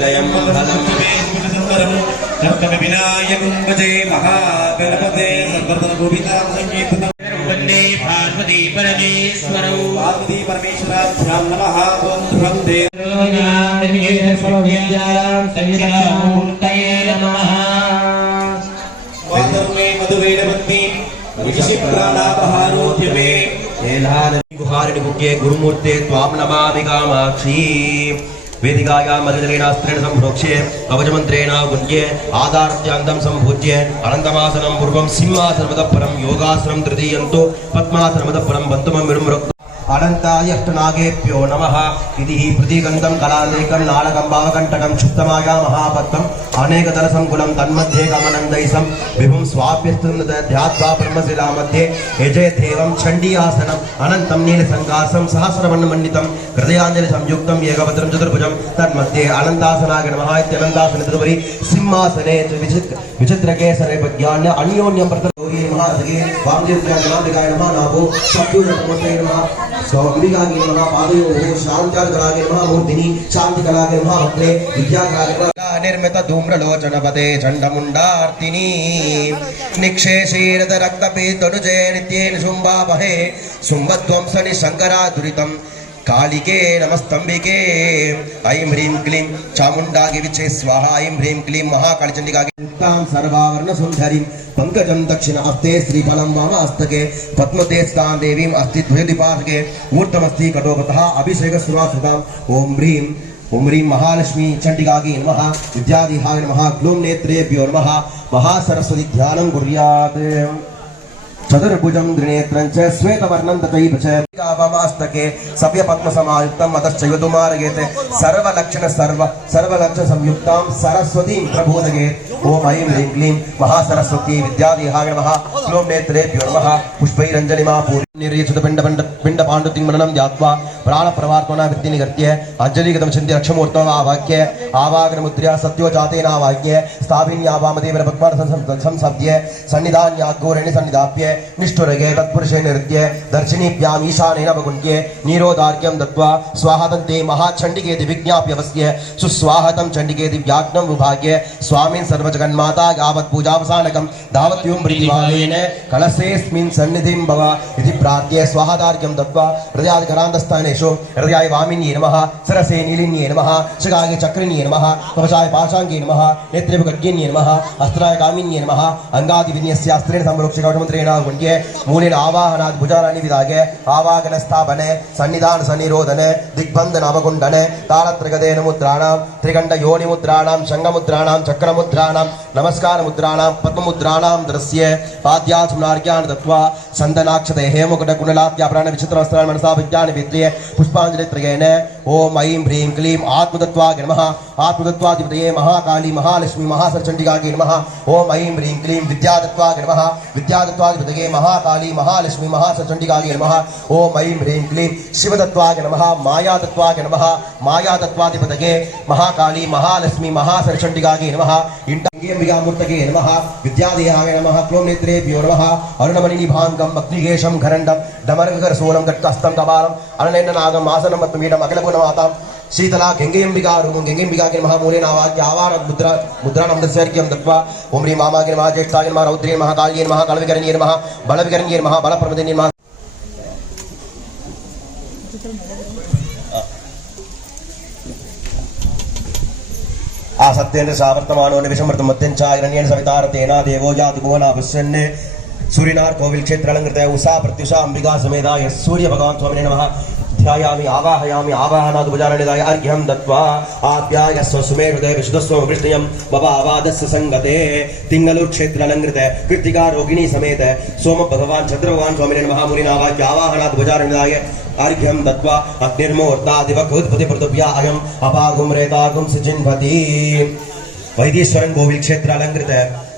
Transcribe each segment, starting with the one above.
निलयं मंगलम् कर्तव्यविनायकं भजे महागणपते सर्वगुणगोविन्दं संकीर्तनं वन्दे पार्वती परमेश्वरौ पार्वती परमेश्वराभ्यां नमः ॐ ध्रुवं वातर्मे मधुवेणवन्ती विशिप्राणापहारोद्यमे गुहारिणि मुख्ये गुरुमूर्ते त्वां नमामि कामाक्षी वेदिकायां मधुजलेनास्त्रेण सम्प्रोक्ष्य कवचमन्त्रेण गुण्ये आदार्त्यान्तं सम्पूज्य अनन्तमासनं पूर्वं सिंहासनमतः परं योगासनं तृतीयन्तो पद्मासनमतः परं बन्धुमं विडुम्बरक् अनन्तायष्टनागेभ्यो नमः इति प्रतीकन्तं कलालेकं नाटकं भावकण्टकं क्षुप्तमाया महापद्मम् अनेकदलसङ्कुलं तन्मध्ये कमनन्दैसं विभुं स्वाप्यस्तुध्यात्वा ब्रह्मशिला मध्ये यजयदेवं चण्डीयासनम् अनन्तं नीलसङ्कासं सहस्रवर्णमण्डितं हृदयाञ्जलिसंयुक्तं एकभद्रं चतुर्भुजं तन्मध्ये अनन्तासनाय नमः इत्यनन्तासने तदुपरि सिंहासने विचित्रकेसरे विज्ञान्य अन्योन्यं प्रतरोगे महासगे वामदेव्याय नमः नाभो सप्तूर्णमूर्तये नमः सौम्बिकागे नमः पादयोः शान्त्याकलागे नमः मूर्तिनि शान्तिकलागे नमः वक्रे विद्याकलागे नमः निर्मित धूम्रलोचनपते चण्डमुण्डार्तिनी निक्षेशीरत रक्तपीतनुजे नित्येन शुम्भावहे शुम्भध्वंसनि शङ्करा दुरितं कालिके नमस्तंबिके ऐं ह्रीं क्लीं चामुण्डागे विचे स्वाहा ऐं ह्रीं क्लीं महाकालीचण्डिकागे तां सर्वावर्ण सुन्दरीं पंकजं दक्षिण हस्ते श्रीफलं वाम हस्तके पद्मते स्तां देवीं अस्ति द्वैदिपार्गे ऊर्ध्वमस्ति कटोपतः अभिषेकसुरासुताम् ॐ ह्रीं महालक्ष्मी चण्डिकागे नमः विद्यादिहाय नमः ग्लूं नेत्रेभ्यो नमः महासरस्वती ध्यानं कुर्यात् चतुर्भुजं त्रिनेत्रं च श्वेतवर्णं तथैव च वामहस्तके सव्यपद्मसमायुक्तं अतश्चैव तुमारयेत् सर्वलक्षण संयुक्तां सरस्वतीं प्रबोधयेत् ॐ ऐं ह्रीं क्लीं महासरस्वती विद्यादेहाय नमः क्लों नेत्रेभ्यो नमः पुष्पैरञ्जलिमापूर्य निर्यचितपिण्डपाण्डुतिङ्मननं ध्यात्वा प्राणप्रवात्मना वृत्तिनिगर्त्य अञ्जलिगतं चिन्त्य रक्षमूर्तम् आवाक्य आवागनमुद्र्या सत्योजातेनावाक्य स्थापिन्यावामदेव पद्मासंसंसंसप्य सन्निधान्याघोरेण सन्निधाप्य निष्ठुरगे तत्पुरुषे नृत्य दर्शिनीभ्याम् ईशानेन अवगुण्ये नीरोदार्घ्यं दत्वा स्वाहादन्ते महाचण्डिकेति विज्ञाप्यवस्य सुस्वाहतं चण्डिकेति व्याघ्नं विभाग्य स्वामिन् सर्वजगन्माता यावत् पूजावसानकं दावत्युं प्रीतिभावेन कलशेऽस्मिन् सन्निधिं भव इति प्रार्थ्य स्वाहादार्घ्यं दत्वा हृदयादिकरान्तस्थानेषु हृदयाय वामिन्ये नमः शिरसे नीलिन्ये नमः शिखागे चक्रिण्ये नमः कवचाय पाशाङ्गे नमः नेत्रे खड्गिन्ये नमः अस्त्राय कामिन्ये नमः अङ्गादिविन्यस्यास्त्रेण संप्रोक्ष्य कवचमन्त्रेण गुण्ये मूलेन आवाहनात् भुजाराणि विधागे आवागन स्थापने सन्निधान सन्निरोधने दिग्बन्धन अवगुण्डने तालत्रगदेन मुद्राणां त्रिगण्ड योनि मुद्राणां शङ्खमुद्राणां चक्रमुद्राणां नमस्कारमुद्राणां पद्ममुद्राणां दृश्य पाद्याचमनार्घ्यान् दत्वा सन्दनाक्षते हेमकुटकुण्डलाद्याभरण विचित्रवस्त्रान् मनसा विज्ञानि विद्ये पुष्पाञ्जलित्रयेन ॐ ऐं ह्रीं क्लीं आत्मतत्त्वागे नमः आत्मतत्त्वाधिपतये महाकाली महालक्ष्मी महासरचण्डिकागे नमः ॐ ऐं ह्रीं क्लीं विद्यातत्त्वागे नमः विद्यातत्त्वाधिपतये महाकाली महालक्ष्मी महासरचण्डिकागे नमः ॐ ऐं ह्रीं क्लीं शिवतत्त्वागे नमः मायातत्त्वागे नमः मायातत्त्वाधिपतये महाकाली महालक्ष्मी महासरचण्डिकागे नमः इंटंगियम्बिकामूर्तये नमः विद्यादेहाय नमः क्लों नेत्रेभ्यो नमः अरुणमणिनिभाङ्गं भक्तिकेशं घरण्डं डमरकरसोलं कट्कस्तं कपालम् अननेन नागम् आसनं मत्मीडम् अखिलगुणमातां शीतला गंगेम्बिका रूपं गंगेम्बिकागे नमः मूलेन आवाक्य आवाहनात् मुद्राणां दस्यर्घ्यं दत्वा ॐ ह्रीं वामागे नमः ज्येष्ठागे नमः रौद्रे नमः काल्ये नमः कलविकरण्ये नमः बलविकरण्ये नमः बलप्रमदिन्ये नमः आसत्येन सावर्तमानो निविषमृतं मत्यञ्चायरण्येन सवितारतेन देवो याति भुवना पश्यन् सूर्यनार कोविल क्षेत्र अलंकृत उषा प्रत्युषा अंबिका समेताय सूर्य भगवान स्वामिने नमः ध्यायामि आवाहयामि आवाहनात् भुजारण्यदाय अर्घ्यं दत्वा आप्यायस्व सुमेरुदे विशुद्धस्वं वृष्णियं बभावादस्य संगते तिंगलूर क्षेत्र अलंकृत कृत्तिका रोगिणी समेत सोम भगवान चंद्र भगवान स्वामिने नमः मुनिना वाक्य आवाहनात् भुजारण्यदाय अर्घ्यं दत्वा अग्निर्मोर्तादिवक्हुत्पति पृथिव्या अयम् अपागुं रेतागुं सिचिन्वति वैदीश्वरन कोविल क्षेत्र अलंकृत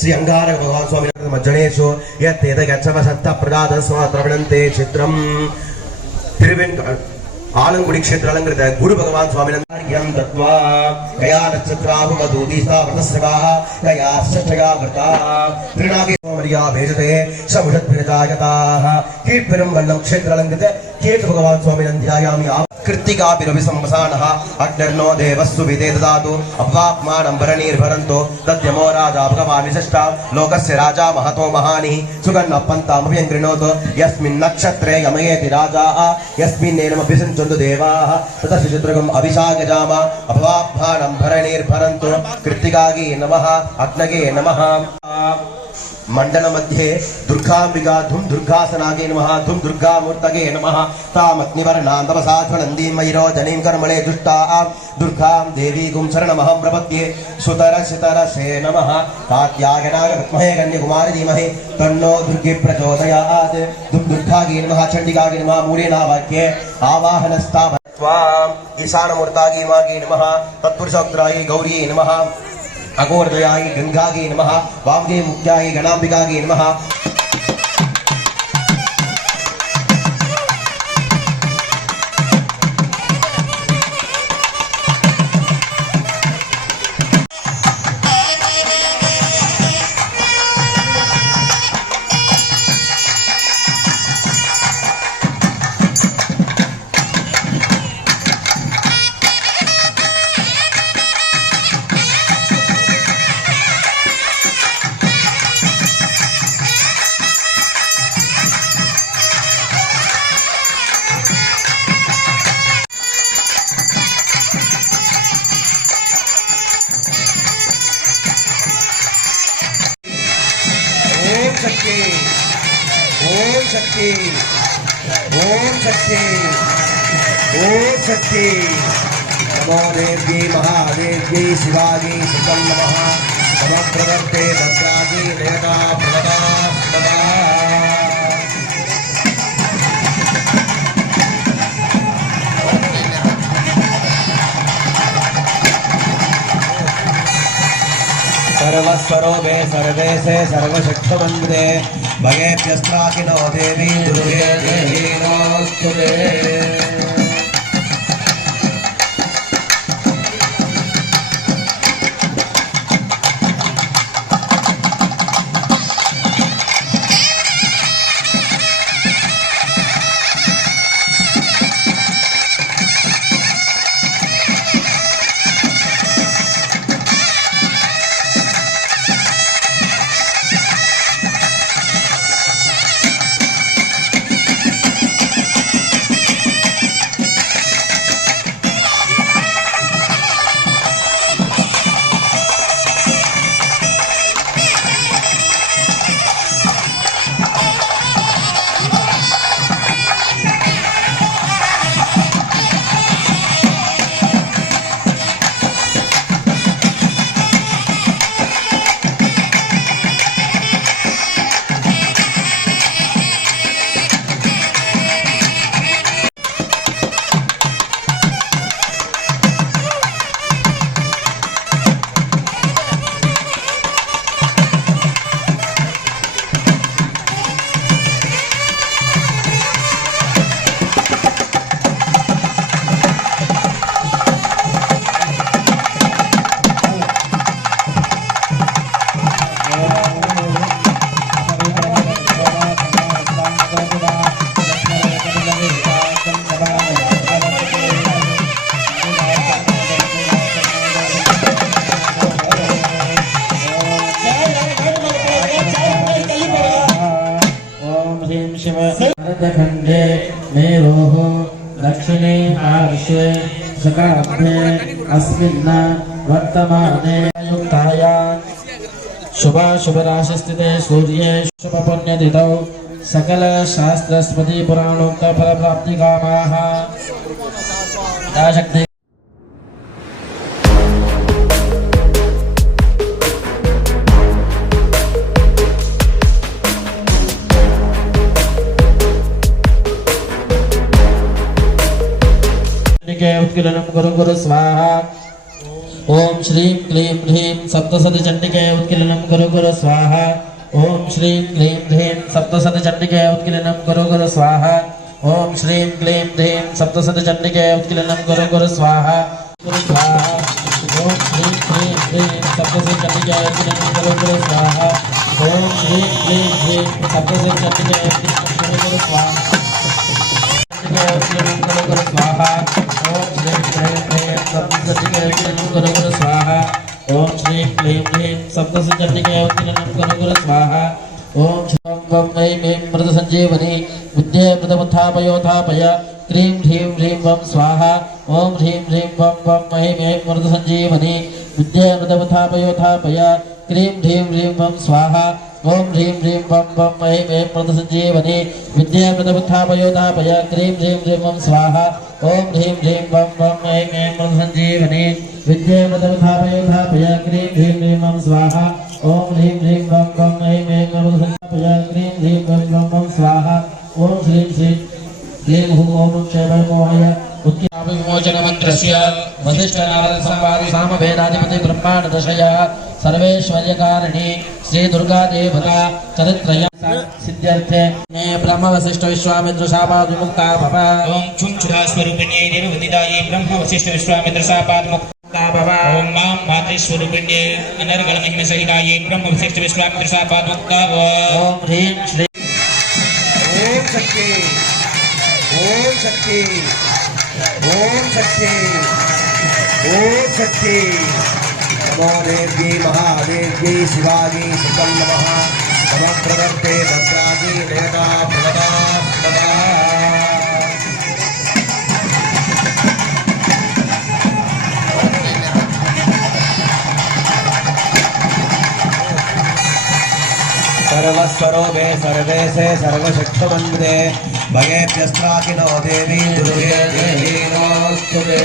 श्री अंगारक भगवान स्वामी मज्जनेषु यत्तेत गच्छव सत्ता प्रदाद स्वात्रवणन्ते चित्रं तिरुवेन आलंगुडी क्षेत्र अलंकृत गुरु भगवान स्वामी अर्घ्यं दत्वा गया नक्षत्राभुवदूतिस्ता व्रतस्रवाः गया षष्ठया व्रता त्रिनागे सोमर्या भेजते समुषद्भिरजायताः कीर्तिरं वल्लं क्षेत्र अलंकृत कीर्ति भगवान स्वामी ध्यायामि कृत्तिकाभिरभिसंवसानः अग्निर्नो देवस्सु विदे ददातु अप्वाप्मानं भरणीर्भरन्तो तद्यमो राजा भगवान् विशिष्टा लोकस्य राजा महतो महानिः सुगन्नः पन्तामभ्यङ्कृणोतु यस्मिन् नक्षत्रे यमयेति राजाः यस्मिन्नेनमभ्यसञ्चन्तु देवाः ततः चित्रगम् अभिषागजाम अप्वाप्मानं भरणीर्भरन्तो कृत्तिकागे नमः अग्नगे नमः मंडल मध्ये दुर्गांबिका धुम दुर्गासनागे नमः धुम दुर्गामूर्तगे नमः तामग्निवर्णां तपसा ज्वलन्तीं मयूरोजनीं कर्मणे दुष्टां दुर्गां देवीं शरणमहं प्रपद्ये सुतरसितरसे नमः कात्यायनाय विद्महे कन्याकुमारी धीमहि तन्नो दुर्गे प्रचोदयात् धुम दुर्गागे नमः चण्डिकागे नमः मूलेनावाक्ये आवाहनस्थापयत्वाम् ईशानमूर्तागे मागे नमः तत्पुरुषोक्तायै गौरी नमः अघोरदयाय गंगागे नमः वामगे मुख्याय गणांबिकागे नमः ओम शक्ति ओम शक्ति ओम शक्ति नमो देव्यै महादेव्यै शिवायै सुतं नमः नमः प्रदत्ते भद्रायै देवता प्रदा सदा सर्वस्वरूपे सर्वेशे सर्वशक्तिमन्विते भयेभ्यस्त्राकिनो देवी दुर्गे देवी नमोस्तुते खंडे मेरोः दक्षिणे आर्षे सकाब्धे अस्मिन् वर्तमाने युक्तायां शुभाशुभराशिस्थिते सूर्ये शुभपुण्यतिथौ सकल शास्त्रस्मृति पुराणोक्त फलप्राप्तिकामाः शक्ति उत्कीर्णं गुरु गुरु स्वाहा ओम श्रीं क्लीं ह्रीं सप्तसती चंडिके उत्कीर्णं गुरु गुरु स्वाहा ओम श्रीं क्लीं ह्रीं सप्तसती चंडिके उत्कीर्णं गुरु गुरु स्वाहा ओम श्रीं क्लीं ह्रीं सप्तसती चंडिके उत्कीर्णं गुरु गुरु स्वाहा गुरु स्वाहा ओम श्रीं क्लीं ह्रीं सप्तसती चंडिके उत्कीर्णं गुरु गुरु स्वाहा ओम श्रीं क्लीं ह्रीं सप्तसती चंडिके उत्कीर्णं गुरु गुरु स्वाहा चंडिके उत्कीर्णं करो करो स्वाहा ओम श्रीं क्लीं ह्रीं सप्तशतीके उत्कीर्णं करो करो स्वाहा ओम श्रीं क्लीं ह्रीं सप्तशतीके उत्कीर्णं करो करो स्वाहा ओम श्रीं वं वै ऐं मृत संजीवनी विद्ये मृतमुत्थापयोत्थापय क्रीं ह्रीं ह्रीं वं स्वाहा ओम ह्रीं ह्रीं वं ऐं मृत संजीवनी विद्ये मृतमुत्थापयोत्थापय क्रीं ह्रीं ह्रीं वं स्वाहा ओम ह्रीं ह्रीं वं ऐं मृत संजीवनी विद्ये मृतमुत्थापयोत्थापय क्रीं ह्रीं ह्रीं वं स्वाहा ओम ह्रीं ह्रीं वं ऐं मृत संजीवनी विद्ये मृतमुत्थापयोत्थापय क्रीं ह्रीं ह्रीं वं स्वाहा ओम ह्रीं ह्रीं वं ऐं मृत संजीवनी क्रीं ह्रीं ह्रीं वं स्वाहा ओम श्रीं श्रीं क्लीं हूं ओम क्षेममोहय उत्कीर्णविमोचन मंत्रस्य वसिष्ठ नारद संवाद सामवेदाधिपति ब्रह्मांड दशया सर्वैश्वर्यकारिणी श्री दुर्गा देवता चरित्रय सिद्ध्यर्थे ने ब्रह्म वसिष्ठ विश्वामित्र शापाद विमुक्ता भव ओम छुं छुरा स्वरूपिण्यै देववतिदायै ब्रह्म वसिष्ठ विश्वामित्र शापाद मुक्ता भव ओम मां मातृस्वरूपिण्यै अनर्गल महिम सहितायै ब्रह्म वसिष्ठ विश्वामित्र शापाद मुक्ता भव ओम ह्रीं श्रीं ओम शक्ति ओम शक्ति ओम शक्ति ओम शक्ति नमो देव्यै महादेव्यै शिवाजी सुतं नमः नमः प्रदत्ते भद्राजी देवता प्रदता सर्वस्वरूपे सर्वेशे सर्वशक्तिमन्विते भयेभ्यस्त्राकिनो देवी दुर्गे देवी नमोऽस्तुते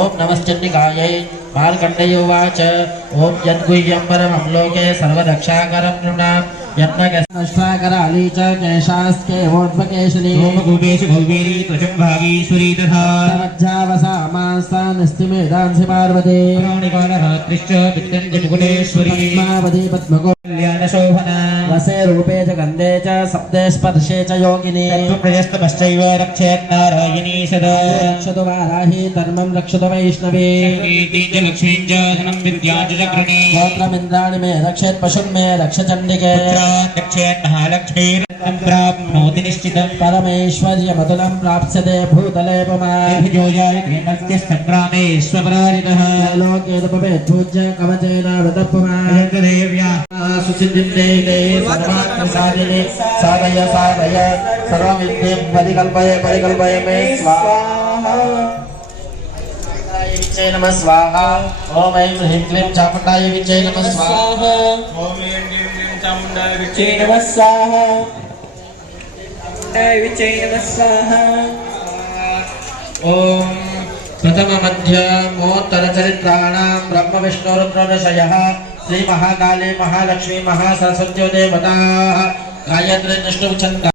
ओम नमश्चंडिकायै मार्कण्डेय उवाच ओम यद्गुह्यं परमं लोके सर्वरक्षाकरं नृणां यज्ञकष्टाकराली च केशास्केवोद्भकेशनी ओम गोपेश भौवेरी त्वचं भागीश्वरी तथा वज्जावसामांस्तानिस्तिमेदांसि पार्वती प्राणिकालरात्रिश्च विद्यं जमुकुलेश्वरी पद्मावती पद्मको कल्याणशोभना वसे रूपे च गन्धे च सप्ते स्पर्शे च योगिनी तत्त्वप्रजस्तमश्चैव रक्षेन्नारायणी सदा रक्षतु वाराही धर्मं रक्षतु वैष्णवी कीर्तिं च लक्ष्मीं च धनं विद्यां च चक्रिणी गोत्रमिन्द्राणि मे रक्षेत् पशुं मे रक्ष चण्डिके रक्षेन्महालक्ष्मीर्नं प्राप्नोति निश्चितं परमेश्वर्यमतुलं प्राप्स्यते भूतले पुमान् संग्रामेश्वराजितः लोकेदुपवेद्भूज्य कवचेन वृतः पुमान् देव्या सुसिद्धिं देहि सर्वात्मसाधिनि साधय साधय सर्वविद्यं परिकल्पय मे स्वाहा विच्चे नमः स्वाहा ओम ऐं ह्रीं क्लीं चामुण्डाय विच्चे नमः स्वाहा ओम ऐं क्लीं चामुण्डाय विच्चे नमः स्वाहा विच्चे नमः स्वाहा ओम प्रथम मध्यमोत्तरचरित्राणां ब्रह्म विष्णु रुद्रदशयः श्री महाकाली महालक्ष्मी महासरस्वत्यो देवताः गायत्री निष्ठुप छन्द